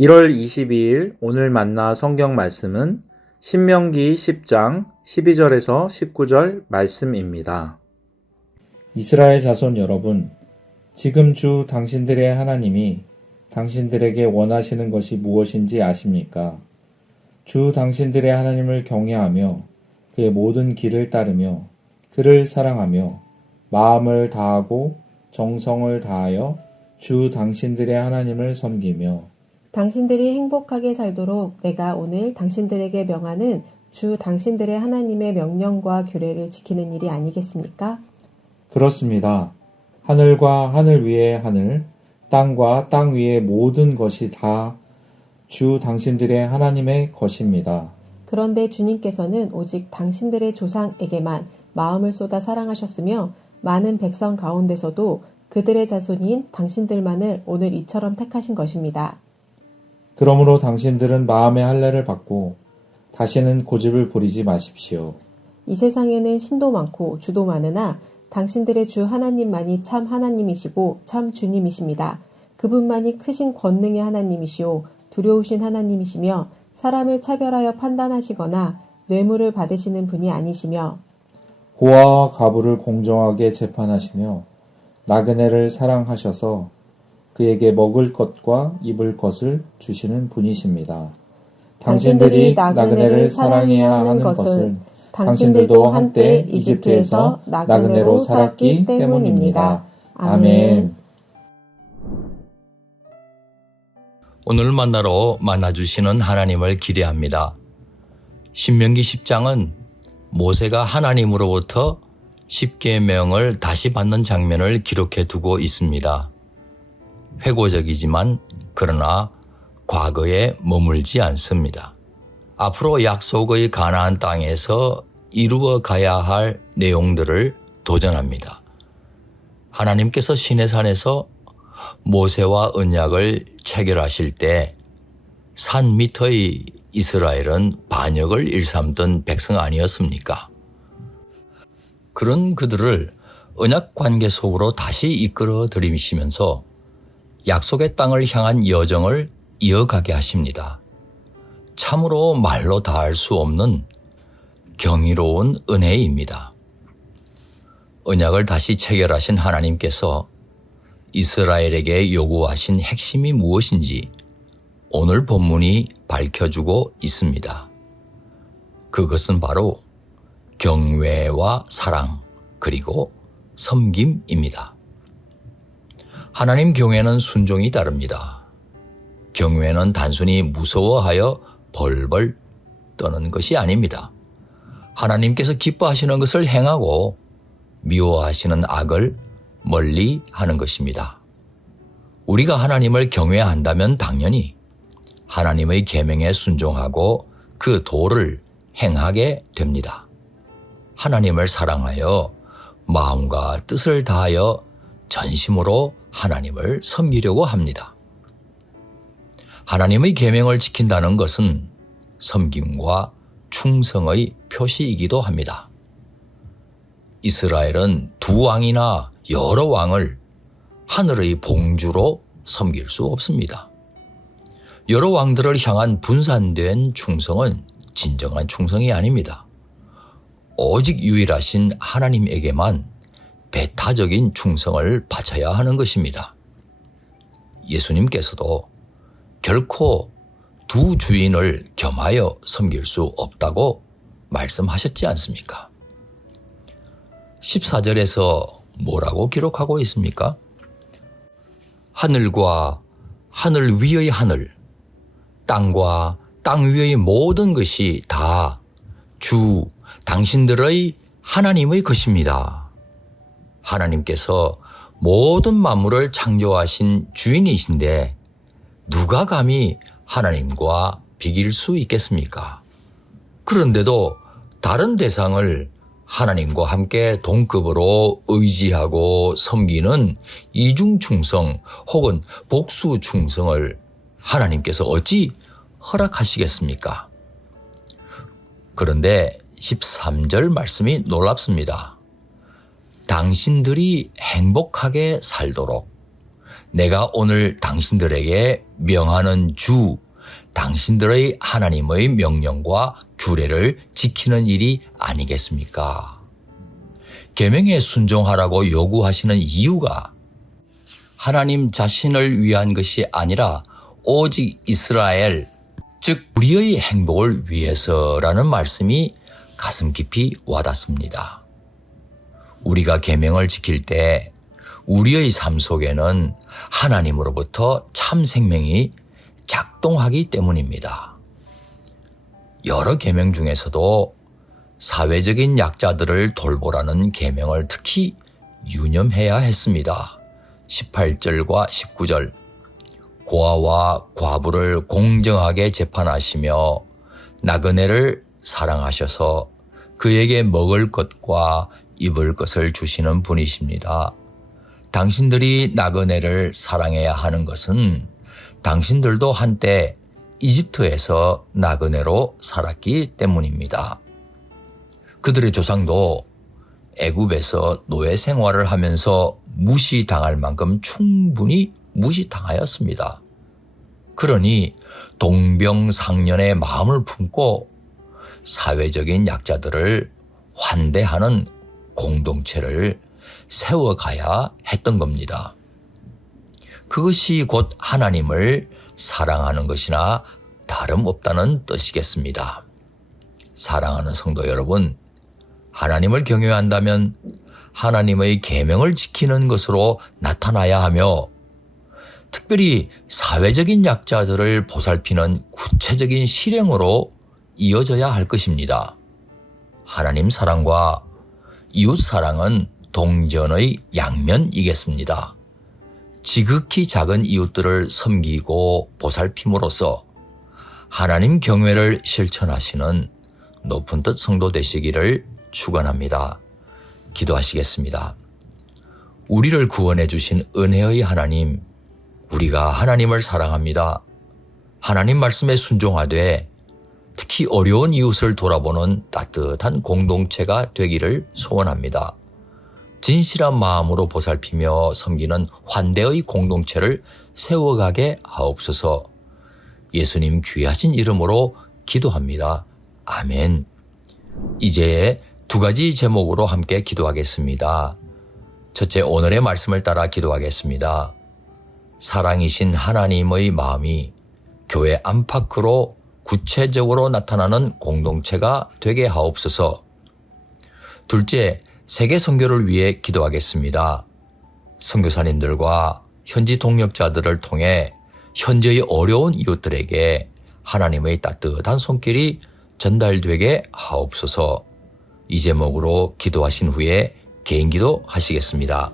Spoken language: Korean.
1월 22일 오늘 만나 성경 말씀은 신명기 10장 12절에서 19절 말씀입니다. 이스라엘 자손 여러분, 지금 주 당신들의 하나님이 당신들에게 원하시는 것이 무엇인지 아십니까? 주 당신들의 하나님을 경외하며 그의 모든 길을 따르며 그를 사랑하며 마음을 다하고 정성을 다하여 주 당신들의 하나님을 섬기며 당신들이 행복하게 살도록 내가 오늘 당신들에게 명하는 주 당신들의 하나님의 명령과 규례를 지키는 일이 아니겠습니까? 그렇습니다. 하늘과 하늘 위의 하늘, 땅과 땅 위의 모든 것이 다 주 당신들의 하나님의 것입니다. 그런데 주님께서는 오직 당신들의 조상에게만 마음을 쏟아 사랑하셨으며 많은 백성 가운데서도 그들의 자손인 당신들만을 오늘 이처럼 택하신 것입니다. 그러므로 당신들은 마음의 할례를 받고 다시는 고집을 부리지 마십시오. 이 세상에는 신도 많고 주도 많으나 당신들의 주 하나님만이 참 하나님이시고 참 주님이십니다. 그분만이 크신 권능의 하나님이시오 두려우신 하나님이시며 사람을 차별하여 판단하시거나 뇌물을 받으시는 분이 아니시며 고아와 과부를 공정하게 재판하시며 나그네를 사랑하셔서 그에게 먹을 것과 입을 것을 주시는 분이십니다. 당신들이 나그네를 사랑해야 하는 것은 당신들도 한때 이집트에서 나그네로 살았기 때문입니다. 아멘. 오늘 만나러 만나주시는 하나님을 기대합니다. 신명기 10장은 모세가 하나님으로부터 십계명을 다시 받는 장면을 기록해 두고 있습니다. 회고적이지만 그러나 과거에 머물지 않습니다. 앞으로 약속의 가나안 땅에서 이루어 가야 할 내용들을 도전합니다. 하나님께서 시내산에서 모세와 언약을 체결하실 때 산 밑의 이스라엘은 반역을 일삼던 백성 아니었습니까? 그런 그들을 언약 관계 속으로 다시 이끌어 들이시면서 약속의 땅을 향한 여정을 이어가게 하십니다. 참으로 말로 다할 수 없는 경이로운 은혜입니다. 언약을 다시 체결하신 하나님께서 이스라엘에게 요구하신 핵심이 무엇인지 오늘 본문이 밝혀주고 있습니다. 그것은 바로 경외와 사랑 그리고 섬김입니다. 하나님 경외는 순종이 따릅니다. 경외는 단순히 무서워하여 벌벌 떠는 것이 아닙니다. 하나님께서 기뻐하시는 것을 행하고 미워하시는 악을 멀리 하는 것입니다. 우리가 하나님을 경외한다면 당연히 하나님의 계명에 순종하고 그 도를 행하게 됩니다. 하나님을 사랑하여 마음과 뜻을 다하여 전심으로 하나님을 섬기려고 합니다. 하나님의 계명을 지킨다는 것은 섬김과 충성의 표시이기도 합니다. 이스라엘은 두 왕이나 여러 왕을 하늘의 봉주로 섬길 수 없습니다. 여러 왕들을 향한 분산된 충성은 진정한 충성이 아닙니다. 오직 유일하신 하나님에게만 배타적인 충성을 바쳐야 하는 것입니다. 예수님께서도 결코 두 주인을 겸하여 섬길 수 없다고 말씀하셨지 않습니까? 14절에서 뭐라고 기록하고 있습니까? 하늘과 하늘 위의 하늘, 땅과 땅 위의 모든 것이 다 주 당신들의 하나님의 것입니다. 하나님께서 모든 만물을 창조하신 주인이신데 누가 감히 하나님과 비길 수 있겠습니까? 그런데도 다른 대상을 하나님과 함께 동급으로 의지하고 섬기는 이중충성 혹은 복수충성을 하나님께서 어찌 허락하시겠습니까? 그런데 13절 말씀이 놀랍습니다. 당신들이 행복하게 살도록 내가 오늘 당신들에게 명하는 주 당신들의 하나님의 명령과 규례를 지키는 일이 아니겠습니까? 계명에 순종하라고 요구하시는 이유가 하나님 자신을 위한 것이 아니라 오직 이스라엘, 즉 우리의 행복을 위해서라는 말씀이 가슴 깊이 와닿습니다. 우리가 계명을 지킬 때 우리의 삶 속에는 하나님으로부터 참 생명이 작동하기 때문입니다. 여러 계명 중에서도 사회적인 약자들을 돌보라는 계명을 특히 유념해야 했습니다. 18절과 19절 고아와 과부를 공정하게 재판하시며 나그네를 사랑하셔서 그에게 먹을 것과 입을 것을 주시는 분이십니다. 당신들이 나그네를 사랑해야 하는 것은 당신들도 한때 이집트에서 나그네로 살았기 때문입니다. 그들의 조상도 애굽에서 노예 생활을 하면서 무시당할 만큼 충분히 무시당하였습니다. 그러니 동병상련의 마음을 품고 사회적인 약자들을 환대하는 공동체를 세워가야 했던 겁니다. 그것이 곧 하나님을 사랑하는 것이나 다름없다는 뜻이겠습니다. 사랑하는 성도 여러분, 하나님을 경외한다면 하나님의 계명을 지키는 것으로 나타나야 하며 특별히 사회적인 약자들을 보살피는 구체적인 실행으로 이어져야 할 것입니다. 하나님 사랑과 이웃 사랑은 동전의 양면이겠습니다. 지극히 작은 이웃들을 섬기고 보살핌으로써 하나님 경외를 실천하시는 높은 뜻 성도 되시기를 축원합니다. 기도하시겠습니다. 우리를 구원해 주신 은혜의 하나님, 우리가 하나님을 사랑합니다. 하나님 말씀에 순종하되 특히 어려운 이웃을 돌아보는 따뜻한 공동체가 되기를 소원합니다. 진실한 마음으로 보살피며 섬기는 환대의 공동체를 세워가게 하옵소서. 예수님 귀하신 이름으로 기도합니다. 아멘. 이제 두 가지 제목으로 함께 기도하겠습니다. 첫째, 오늘의 말씀을 따라 기도하겠습니다. 사랑이신 하나님의 마음이 교회 안팎으로 구체적으로 나타나는 공동체가 되게 하옵소서. 둘째, 세계 선교를 위해 기도하겠습니다. 선교사님들과 현지 동역자들을 통해 현재의 어려운 이웃들에게 하나님의 따뜻한 손길이 전달되게 하옵소서. 이 제목으로 기도하신 후에 개인기도 하시겠습니다.